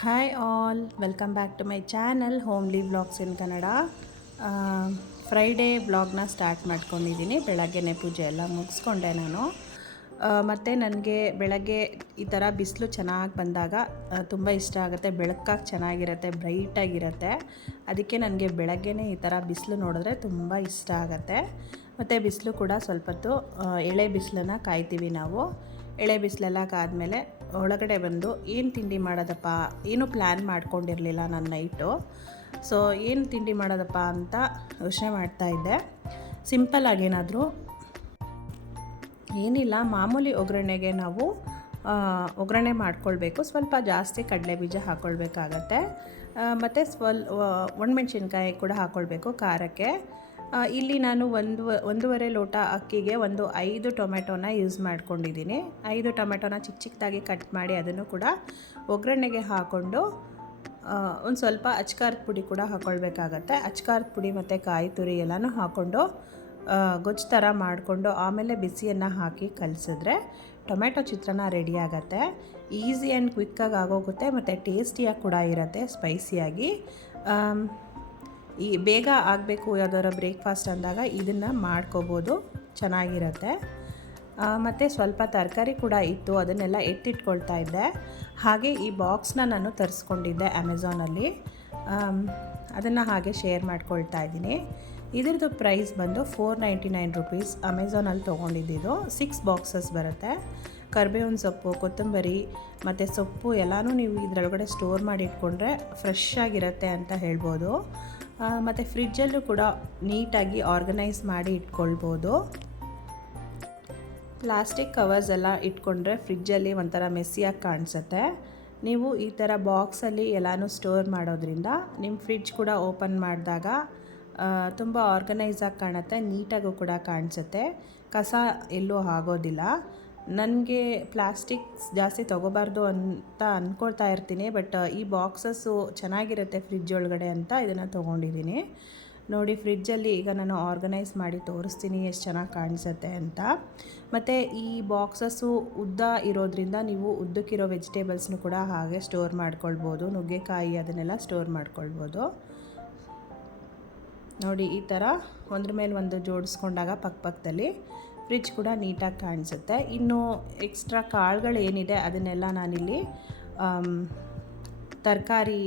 Hi all, welcome back to my channel homely vlogs in Kannada. Friday ವ್ಲಾಗ್ನ start ಮಾಡ್ಕೊಂಡಿದ್ದೀನಿ. ಬೆಳಗ್ಗೆನೇ ಪೂಜೆ ಎಲ್ಲ ಮುಗಿಸ್ಕೊಂಡೆ ನಾನು. ಮತ್ತು ನನಗೆ ಬೆಳಗ್ಗೆ ಈ ಥರ ಬಿಸಿಲು ಚೆನ್ನಾಗಿ ಬಂದಾಗ ತುಂಬ ಇಷ್ಟ ಆಗುತ್ತೆ. ಬೆಳಕಾಗಿ ಚೆನ್ನಾಗಿರುತ್ತೆ, ಬ್ರೈಟಾಗಿರುತ್ತೆ. ಅದಕ್ಕೆ ನನಗೆ ಬೆಳಗ್ಗೆನೇ ಈ ಥರ ಬಿಸಿಲು ನೋಡಿದ್ರೆ ತುಂಬ ಇಷ್ಟ ಆಗುತ್ತೆ. ಮತ್ತು ಬಿಸಿಲು ಕೂಡ ಸ್ವಲ್ಪ ಹೊತ್ತು ಎಳೆ ಬಿಸಿಲನ್ನು ಕಾಯ್ತೀವಿ ನಾವು. ಎಳೆ ಬಿಸಿಲೆಲ್ಲ ಕಾದ್ಮೇಲೆ ಒಳಗಡೆ ಬಂದು ಏನು ತಿಂಡಿ ಮಾಡೋದಪ್ಪ, ಏನೂ ಪ್ಲ್ಯಾನ್ ಮಾಡ್ಕೊಂಡಿರಲಿಲ್ಲ ನಾನು ನೈಟು. ಸೊ ಏನು ತಿಂಡಿ ಮಾಡೋದಪ್ಪ ಅಂತ ಯೋಚನೆ ಮಾಡ್ತಾಯಿದ್ದೆ. ಸಿಂಪಲ್ಲಾಗಿ ಏನಾದರೂ, ಏನಿಲ್ಲ, ಮಾಮೂಲಿ ಒಗ್ಗರಣೆಗೆ ನಾವು ಒಗ್ಗರಣೆ ಮಾಡ್ಕೊಳ್ಬೇಕು. ಸ್ವಲ್ಪ ಜಾಸ್ತಿ ಕಡಲೆ ಬೀಜ ಹಾಕ್ಕೊಳ್ಬೇಕಾಗತ್ತೆ. ಮತ್ತು ಒಣಮೆಣ್ಸಿನ್ಕಾಯಿ ಕೂಡ ಹಾಕ್ಕೊಳ್ಬೇಕು ಖಾರಕ್ಕೆ. ಇಲ್ಲಿ ನಾನು ಒಂದೂವರೆ ಲೋಟ ಅಕ್ಕಿಗೆ 5 ಟೊಮೆಟೊನ ಯೂಸ್ ಮಾಡ್ಕೊಂಡಿದ್ದೀನಿ. 5 ಟೊಮೆಟೊನ ಚಿಕ್ಕ ಚಿಕ್ಕದಾಗಿ ಕಟ್ ಮಾಡಿ ಅದನ್ನು ಕೂಡ ಒಗ್ಗರಣೆಗೆ ಹಾಕ್ಕೊಂಡು ಒಂದು ಸ್ವಲ್ಪ ಅಚ್ಕಾರದ ಪುಡಿ ಕೂಡ ಹಾಕ್ಕೊಳ್ಬೇಕಾಗತ್ತೆ. ಅಚ್ಕಾರದ ಪುಡಿ ಮತ್ತು ಕಾಯಿ ತುರಿ ಎಲ್ಲನೂ ಹಾಕ್ಕೊಂಡು ಗೊಜ್ಜು ಥರ ಮಾಡಿಕೊಂಡು ಆಮೇಲೆ ಬಿಸಿಯನ್ನು ಹಾಕಿ ಕಲಸಿದ್ರೆ ಟೊಮೆಟೊ ಚಿತ್ರಾನ್ನ ರೆಡಿ ಆಗುತ್ತೆ. ಈಸಿ ಆ್ಯಂಡ್ ಕ್ವಿಕ್ಕಾಗಿ ಆಗೋಗುತ್ತೆ ಮತ್ತು ಟೇಸ್ಟಿಯಾಗಿ ಕೂಡ ಇರುತ್ತೆ, ಸ್ಪೈಸಿಯಾಗಿ. ಈ ಬೇಗ ಆಗಬೇಕು ಯಾವುದಾದ್ರು ಬ್ರೇಕ್ಫಾಸ್ಟ್ ಅಂದಾಗ ಇದನ್ನು ಮಾಡ್ಕೋಬೋದು, ಚೆನ್ನಾಗಿರುತ್ತೆ. ಮತ್ತು ಸ್ವಲ್ಪ ತರಕಾರಿ ಕೂಡ ಇತ್ತು, ಅದನ್ನೆಲ್ಲ ಎತ್ತಿಟ್ಕೊಳ್ತಾ ಇದ್ದೆ. ಹಾಗೆ ಈ ಬಾಕ್ಸ್ನ ನಾನು ತರಿಸ್ಕೊಂಡಿದ್ದೆ ಅಮೆಝಾನಲ್ಲಿ, ಅದನ್ನು ಹಾಗೆ ಶೇರ್ ಮಾಡ್ಕೊಳ್ತಾ ಇದ್ದೀನಿ. ಇದ್ರದ್ದು ಪ್ರೈಸ್ ಬಂದು 499 ರುಪೀಸ್. ಅಮೆಝಾನಲ್ಲಿ ತೊಗೊಂಡಿದ್ದು 6 ಬಾಕ್ಸಸ್ ಬರುತ್ತೆ. ಕರಿಬೇವಿನ ಸೊಪ್ಪು, ಕೊತ್ತಂಬರಿ ಮತ್ತು ಸೊಪ್ಪು ಎಲ್ಲನೂ ನೀವು ಇದರೊಳಗಡೆ ಸ್ಟೋರ್ ಮಾಡಿ ಇಟ್ಕೊಂಡ್ರೆ ಫ್ರೆಶ್ ಆಗಿರುತ್ತೆ ಅಂತ ಹೇಳ್ಬೋದು. ಮತ್ತು ಫ್ರಿಜ್ಜಲ್ಲೂ ಕೂಡ ನೀಟಾಗಿ ಆರ್ಗನೈಸ್ ಮಾಡಿ ಇಟ್ಕೊಳ್ಬೋದು. ಪ್ಲಾಸ್ಟಿಕ್ ಕವರ್ಸ್ ಎಲ್ಲ ಇಟ್ಕೊಂಡ್ರೆ ಫ್ರಿಜ್ಜಲ್ಲಿ ಒಂಥರ ಮೆಸ್ಸಿಯಾಗಿ ಕಾಣಿಸುತ್ತೆ. ನೀವು ಈ ಥರ ಬಾಕ್ಸಲ್ಲಿ ಎಲ್ಲನೂ ಸ್ಟೋರ್ ಮಾಡೋದ್ರಿಂದ ನಿಮ್ಮ ಫ್ರಿಡ್ಜ್ ಕೂಡ ಓಪನ್ ಮಾಡಿದಾಗ ತುಂಬ ಆರ್ಗನೈಸಾಗಿ ಕಾಣುತ್ತೆ, ನೀಟಾಗೂ ಕೂಡ ಕಾಣಿಸುತ್ತೆ, ಕಸ ಎಲ್ಲೂ ಆಗೋದಿಲ್ಲ. ನನಗೆ ಪ್ಲಾಸ್ಟಿಕ್ಸ್ ಜಾಸ್ತಿ ತೊಗೋಬಾರ್ದು ಅಂತ ಅಂದ್ಕೊಳ್ತಾ ಇರ್ತೀನಿ, ಬಟ್ ಈ ಬಾಕ್ಸಸ್ಸು ಚೆನ್ನಾಗಿರುತ್ತೆ ಫ್ರಿಡ್ಜ್ ಒಳಗಡೆ ಅಂತ ಇದನ್ನು ತೊಗೊಂಡಿದ್ದೀನಿ. ನೋಡಿ, ಫ್ರಿಡ್ಜಲ್ಲಿ ಈಗ ನಾನು ಆರ್ಗನೈಸ್ ಮಾಡಿ ತೋರಿಸ್ತೀನಿ ಎಷ್ಟು ಚೆನ್ನಾಗಿ ಕಾಣಿಸುತ್ತೆ ಅಂತ. ಮತ್ತು ಈ ಬಾಕ್ಸಸ್ಸು ಉದ್ದ ಇರೋದ್ರಿಂದ ನೀವು ಉದ್ದಕ್ಕಿರೋ ವೆಜಿಟೇಬಲ್ಸ್ನು ಕೂಡ ಹಾಗೆ ಸ್ಟೋರ್ ಮಾಡ್ಕೊಳ್ಬೋದು. ನುಗ್ಗೆಕಾಯಿ ಅದನ್ನೆಲ್ಲ ಸ್ಟೋರ್ ಮಾಡ್ಕೊಳ್ಬೋದು. ನೋಡಿ, ಈ ಥರ ಒಂದ್ರ ಮೇಲೆ ಒಂದು ಜೋಡಿಸ್ಕೊಂಡಾಗ ಪಕ್ಕದಲ್ಲಿ ಫ್ರಿಡ್ಜ್ ಕೂಡ ನೀಟಾಗಿ ಕಾಣಿಸುತ್ತೆ. ಇನ್ನು ಎಕ್ಸ್ಟ್ರಾ ಕಾಳುಗಳು ಏನಿದೆ ಅದನ್ನೆಲ್ಲ ನಾನಿಲ್ಲಿ ತರಕಾರಿ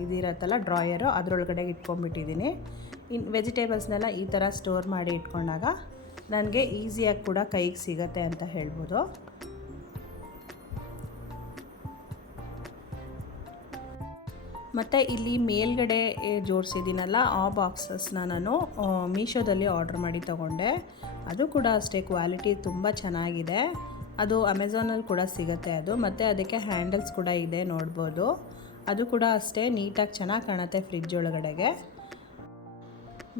ಇದಿರತ್ತಲ್ಲ ಡ್ರಾಯರು, ಅದರೊಳಗಡೆ ಇಟ್ಕೊಂಡ್ಬಿಟ್ಟಿದ್ದೀನಿ. ಇನ್ನು ವೆಜಿಟೇಬಲ್ಸ್ನೆಲ್ಲ ಈ ಥರ ಸ್ಟೋರ್ ಮಾಡಿ ಇಟ್ಕೊಂಡಾಗ ನನಗೆ ಈಸಿಯಾಗಿ ಕೂಡ ಕೈಗೆ ಸಿಗತ್ತೆ ಅಂತ ಹೇಳ್ಬೋದು. ಮತ್ತು ಇಲ್ಲಿ ಮೇಲ್ಗಡೆ ಜೋಡಿಸಿದ್ದೀನಲ್ಲ ಆ ಬಾಕ್ಸಸ್ನ ನಾನು ಮೀಶೋದಲ್ಲಿ ಆರ್ಡ್ರ್ ಮಾಡಿ ತೊಗೊಂಡೆ. ಅದು ಕೂಡ ಅಷ್ಟೇ ಕ್ವಾಲಿಟಿ ತುಂಬ ಚೆನ್ನಾಗಿದೆ. ಅದು ಅಮೆಝಾನಲ್ಲಿ ಕೂಡ ಸಿಗುತ್ತೆ ಅದು. ಮತ್ತು ಅದಕ್ಕೆ ಹ್ಯಾಂಡಲ್ಸ್ ಕೂಡ ಇದೆ, ನೋಡ್ಬೋದು. ಅದು ಕೂಡ ಅಷ್ಟೇ ನೀಟಾಗಿ ಚೆನ್ನಾಗಿ ಕಾಣುತ್ತೆ ಫ್ರಿಡ್ಜ್ ಒಳಗಡೆಗೆ.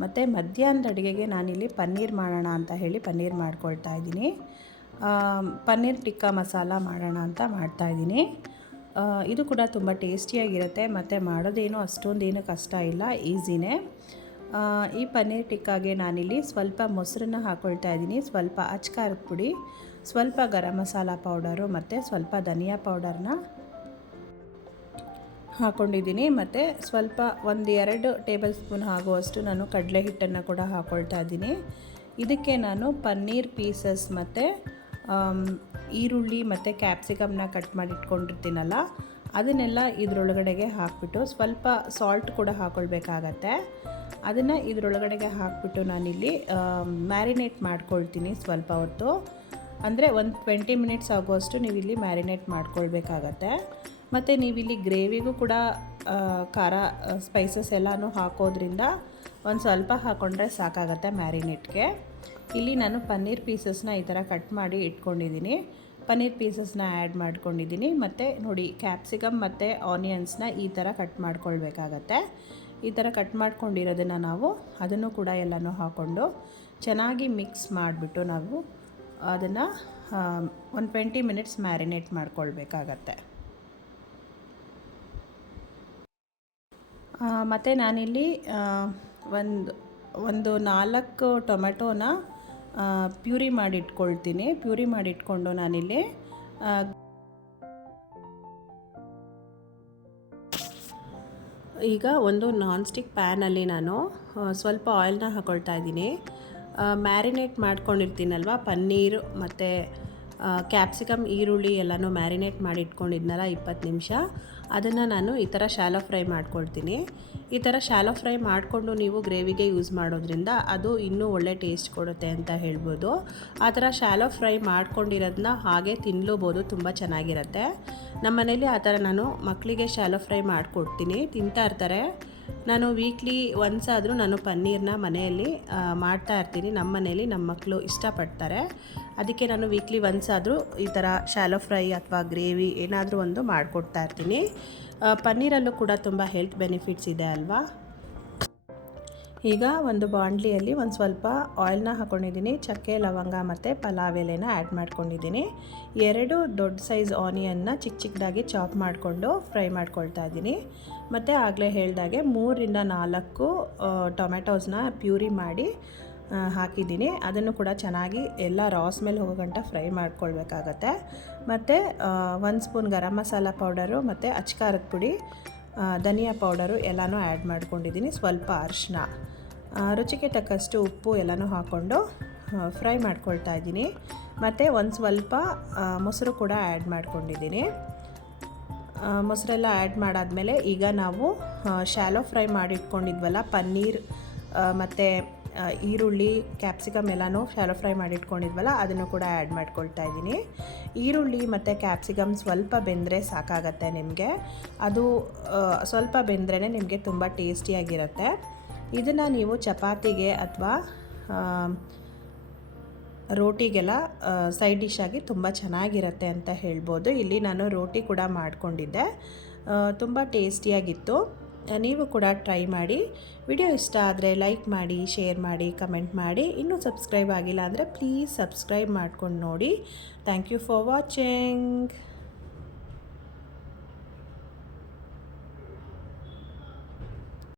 ಮತ್ತು ಮಧ್ಯಾಹ್ನದ ಅಡುಗೆಗೆ ನಾನಿಲ್ಲಿ ಪನ್ನೀರ್ ಮಾಡೋಣ ಅಂತ ಹೇಳಿ ಪನ್ನೀರ್ ಮಾಡ್ಕೊಳ್ತಾ ಇದ್ದೀನಿ. ಪನ್ನೀರ್ ಟಿಕ್ಕಾ ಮಸಾಲ ಮಾಡೋಣ ಅಂತ ಮಾಡ್ತಾಯಿದ್ದೀನಿ. ಇದು ಕೂಡ ತುಂಬ ಟೇಸ್ಟಿಯಾಗಿರುತ್ತೆ ಮತ್ತು ಮಾಡೋದೇನು ಅಷ್ಟೊಂದೇನು ಕಷ್ಟ ಇಲ್ಲ, ಈಸಿನೇ. ಈ ಪನ್ನೀರ್ ಟಿಕ್ಕಾಗೆ ನಾನಿಲ್ಲಿ ಸ್ವಲ್ಪ ಮೊಸರನ್ನ ಹಾಕ್ಕೊಳ್ತಾ ಇದ್ದೀನಿ, ಸ್ವಲ್ಪ ಅಚ್ಕಾರದ ಪುಡಿ, ಸ್ವಲ್ಪ ಗರಂ ಮಸಾಲ ಪೌಡರು ಮತ್ತು ಸ್ವಲ್ಪ ಧನಿಯಾ ಪೌಡರ್ನ ಹಾಕ್ಕೊಂಡಿದ್ದೀನಿ. ಮತ್ತು ಸ್ವಲ್ಪ 1-2 ಟೇಬಲ್ ಸ್ಪೂನ್ ಆಗುವಷ್ಟು ನಾನು ಕಡಲೆ ಹಿಟ್ಟನ್ನು ಕೂಡ ಹಾಕ್ಕೊಳ್ತಾ ಇದ್ದೀನಿ. ಇದಕ್ಕೆ ನಾನು ಪನ್ನೀರ್ ಪೀಸಸ್ ಮತ್ತು ಈರುಳ್ಳಿ ಮತ್ತು ಕ್ಯಾಪ್ಸಿಕಮ್ನ ಕಟ್ ಮಾಡಿ ಇಟ್ಕೊಂಡಿರ್ತೀನಲ್ಲ ಅದನ್ನೆಲ್ಲ ಇದರೊಳಗಡೆಗೆ ಹಾಕ್ಬಿಟ್ಟು ಸ್ವಲ್ಪ ಸಾಲ್ಟ್ ಕೂಡ ಹಾಕ್ಕೊಳ್ಬೇಕಾಗತ್ತೆ. ಅದನ್ನು ಇದರೊಳಗಡೆಗೆ ಹಾಕ್ಬಿಟ್ಟು ನಾನಿಲ್ಲಿ ಮ್ಯಾರಿನೇಟ್ ಮಾಡ್ಕೊಳ್ತೀನಿ ಸ್ವಲ್ಪ ಹೊತ್ತು. ಅಂದರೆ ಒಂದು 20 ಮಿನಿಟ್ಸ್ ಆಗುವಷ್ಟು ನೀವಿಲ್ಲಿ ಮ್ಯಾರಿನೇಟ್ ಮಾಡ್ಕೊಳ್ಬೇಕಾಗತ್ತೆ. ಮತ್ತು ನೀವಿಲ್ಲಿ ಗ್ರೇವಿಗೂ ಕೂಡ ಖಾರ ಸ್ಪೈಸಸ್ ಎಲ್ಲನೂ ಹಾಕೋದ್ರಿಂದ ಒಂದು ಸ್ವಲ್ಪ ಹಾಕ್ಕೊಂಡ್ರೆ ಸಾಕಾಗತ್ತೆ ಮ್ಯಾರಿನೇಟ್ಗೆ. ಇಲ್ಲಿ ನಾನು ಪನ್ನೀರ್ ಪೀಸಸ್ನ ಈ ಥರ ಕಟ್ ಮಾಡಿ ಇಟ್ಕೊಂಡಿದ್ದೀನಿ. ಪನ್ನೀರ್ ಪೀಸಸ್ನ ಆ್ಯಡ್ ಮಾಡ್ಕೊಂಡಿದ್ದೀನಿ. ಮತ್ತು ನೋಡಿ, ಕ್ಯಾಪ್ಸಿಕಮ್ ಮತ್ತು ಆನಿಯನ್ಸ್ನ ಈ ಥರ ಕಟ್ ಮಾಡ್ಕೊಳ್ಬೇಕಾಗತ್ತೆ. ಈ ಥರ ಕಟ್ ಮಾಡ್ಕೊಂಡಿರೋದನ್ನು ನಾವು ಅದನ್ನು ಕೂಡ ಎಲ್ಲನೂ ಹಾಕ್ಕೊಂಡು ಚೆನ್ನಾಗಿ ಮಿಕ್ಸ್ ಮಾಡಿಬಿಟ್ಟು ನಾವು ಅದನ್ನು ಒಂದು 20 ಮಿನಿಟ್ಸ್ ಮ್ಯಾರಿನೇಟ್ ಮಾಡ್ಕೊಳ್ಬೇಕಾಗತ್ತೆ. ಮತ್ತು ನಾನಿಲ್ಲಿ ಒಂದು 4 ಟೊಮೆಟೋನ ಪ್ಯೂರಿ ಮಾಡಿಟ್ಕೊಳ್ತೀನಿ. ಪ್ಯೂರಿ ಮಾಡಿಟ್ಕೊಂಡು ನಾನಿಲ್ಲಿ ಈಗ ಒಂದು ನಾನ್ ಸ್ಟಿಕ್ ಪ್ಯಾನಲ್ಲಿ ನಾನು ಸ್ವಲ್ಪ ಆಯಿಲ್ನ ಹಾಕ್ಕೊಳ್ತಾ ಇದ್ದೀನಿ. ಮ್ಯಾರಿನೇಟ್ ಮಾಡ್ಕೊಂಡಿರ್ತೀನಲ್ವ ಪನ್ನೀರು ಮತ್ತು ಕ್ಯಾಪ್ಸಿಕಮ್ ಈರುಳ್ಳಿ ಎಲ್ಲನೂ ಮ್ಯಾರಿನೇಟ್ ಮಾಡಿ ಇಟ್ಕೊಂಡಿದ್ನಲ್ಲ 20 ನಿಮಿಷ, ಅದನ್ನು ನಾನು ಈ ಥರ ಶಾಲೋ ಫ್ರೈ ಮಾಡ್ಕೊಳ್ತೀನಿ. ಈ ಥರ ಶಾಲೋ ಫ್ರೈ ಮಾಡಿಕೊಂಡು ನೀವು ಗ್ರೇವಿಗೆ ಯೂಸ್ ಮಾಡೋದ್ರಿಂದ ಅದು ಇನ್ನೂ ಒಳ್ಳೆ ಟೇಸ್ಟ್ ಕೊಡುತ್ತೆ ಅಂತ ಹೇಳ್ಬೋದು. ಆ ಥರ ಶಾಲೋ ಫ್ರೈ ಮಾಡ್ಕೊಂಡಿರೋದನ್ನ ಹಾಗೆ ತಿನ್ನಲೂಬೋದು, ತುಂಬ ಚೆನ್ನಾಗಿರುತ್ತೆ. ನಮ್ಮ ಮನೇಲಿ ಆ ಥರ ನಾನು ಮಕ್ಕಳಿಗೆ ಶಾಲೋ ಫ್ರೈ ಮಾಡಿಕೊಡ್ತೀನಿ, ತಿಂತಾ ಇರ್ತಾರೆ. ನಾನು ವೀಕ್ಲಿ ಒನ್ಸ್ ಆದರೂ ನಾನು ಪನ್ನೀರನ್ನ ಮನೆಯಲ್ಲಿ ಮಾಡ್ತಾ ಇರ್ತೀನಿ. ನಮ್ಮ ಮನೇಲಿ ನಮ್ಮ ಮಕ್ಕಳು ಇಷ್ಟಪಡ್ತಾರೆ, ಅದಕ್ಕೆ ನಾನು ವೀಕ್ಲಿ ಒನ್ಸ್ ಆದರೂ ಈ ಥರ ಶಾಲೋ ಫ್ರೈ ಅಥವಾ ಗ್ರೇವಿ ಏನಾದರೂ ಒಂದು ಮಾಡಿಕೊಡ್ತಾ ಇರ್ತೀನಿ. ಪನ್ನೀರಲ್ಲೂ ಕೂಡ ತುಂಬ ಹೆಲ್ತ್ ಬೆನಿಫಿಟ್ಸ್ ಇದೆ ಅಲ್ವಾ. ಈಗ ಒಂದು ಬಾಣಲಿಯಲ್ಲಿ ಒಂದು ಸ್ವಲ್ಪ ಆಯಿಲ್ನ ಹಾಕ್ಕೊಂಡಿದ್ದೀನಿ. ಚಕ್ಕೆ, ಲವಂಗ ಮತ್ತು ಪಲಾವ್ ಎಲೆನ ಆ್ಯಡ್ ಮಾಡ್ಕೊಂಡಿದ್ದೀನಿ. 2 ದೊಡ್ಡ ಸೈಜ್ ಆನಿಯನ್ನ ಚಿಕ್ಕ ಚಿಕ್ಕದಾಗಿ ಚಾಪ್ ಮಾಡಿಕೊಂಡು ಫ್ರೈ ಮಾಡ್ಕೊಳ್ತಾ ಇದ್ದೀನಿ. ಮತ್ತು ಆಗಲೇ ಹೇಳಿದಾಗೆ 3ರಿಂದ 4 ಟೊಮೆಟೋಸ್ನ ಪ್ಯೂರಿ ಮಾಡಿ ಹಾಕಿದ್ದೀನಿ. ಅದನ್ನು ಕೂಡ ಚೆನ್ನಾಗಿ ಎಲ್ಲ ರಾ ಸ್ಮೆಲ್ ಹೋಗೋ ಗಂಟ ಫ್ರೈ ಮಾಡ್ಕೊಳ್ಬೇಕಾಗತ್ತೆ. ಮತ್ತು 1 ಸ್ಪೂನ್ ಗರಂ ಮಸಾಲ ಪೌಡರು ಮತ್ತು ಅಚ್ಕಾರದ ಪುಡಿ, ಧನಿಯಾ ಪೌಡರು ಎಲ್ಲನೂ ಆ್ಯಡ್ ಮಾಡ್ಕೊಂಡಿದ್ದೀನಿ. ಸ್ವಲ್ಪ ಅರಿಶಿನ, ರುಚಿಗೆ ತಕ್ಕಷ್ಟು ಉಪ್ಪು ಎಲ್ಲನೂ ಹಾಕ್ಕೊಂಡು ಫ್ರೈ ಮಾಡ್ಕೊಳ್ತಾ ಇದ್ದೀನಿ. ಮತ್ತು ಒಂದು ಸ್ವಲ್ಪ ಮೊಸರು ಕೂಡ ಆ್ಯಡ್ ಮಾಡ್ಕೊಂಡಿದ್ದೀನಿ. ಮೊಸರೆಲ್ಲ ಆ್ಯಡ್ ಮಾಡಾದಮೇಲೆ ಈಗ ನಾವು ಶಾಲೋ ಫ್ರೈ ಮಾಡಿಟ್ಕೊಂಡಿದ್ವಲ್ಲ ಪನ್ನೀರ್ ಮತ್ತು ಈರುಳ್ಳಿ, ಕ್ಯಾಪ್ಸಿಕಮ್ ಎಲ್ಲನೂ ಶಾಲೋ ಫ್ರೈ ಮಾಡಿಟ್ಕೊಂಡಿದ್ವಲ್ಲ ಅದನ್ನು ಕೂಡ ಆ್ಯಡ್ ಮಾಡ್ಕೊಳ್ತಾ ಇದ್ದೀನಿ. ಈರುಳ್ಳಿ ಮತ್ತು ಕ್ಯಾಪ್ಸಿಕಮ್ ಸ್ವಲ್ಪ ಬೆಂದರೆ ಸಾಕಾಗತ್ತೆ ನಿಮಗೆ. ಅದು ಸ್ವಲ್ಪ ಬೆಂದ್ರೇ ನಿಮಗೆ ತುಂಬ ಟೇಸ್ಟಿಯಾಗಿರುತ್ತೆ. ಇದನ್ನು ನೀವು ಚಪಾತಿಗೆ ಅಥವಾ ರೋಟಿಗೆಲ್ಲ ಸೈಡ್ ಡಿಶ್ ಆಗಿ ತುಂಬ ಚೆನ್ನಾಗಿರುತ್ತೆ ಅಂತ ಹೇಳ್ಬೋದು. ಇಲ್ಲಿ ನಾನು ರೋಟಿ ಕೂಡ ಮಾಡಿಕೊಂಡಿದ್ದೆ, ತುಂಬ ಟೇಸ್ಟಿಯಾಗಿತ್ತು. ನೀವು ಕೂಡ ಟ್ರೈ ಮಾಡಿ. ವಿಡಿಯೋ ಇಷ್ಟ ಆದರೆ ಲೈಕ್ ಮಾಡಿ, ಶೇರ್ ಮಾಡಿ, ಕಮೆಂಟ್ ಮಾಡಿ. ಇನ್ನೂ ಸಬ್ಸ್ಕ್ರೈಬ್ ಆಗಿಲ್ಲ ಅಂದರೆ ಪ್ಲೀಸ್ ಸಬ್ಸ್ಕ್ರೈಬ್ ಮಾಡ್ಕೊಂಡು ನೋಡಿ. Thank you for watching.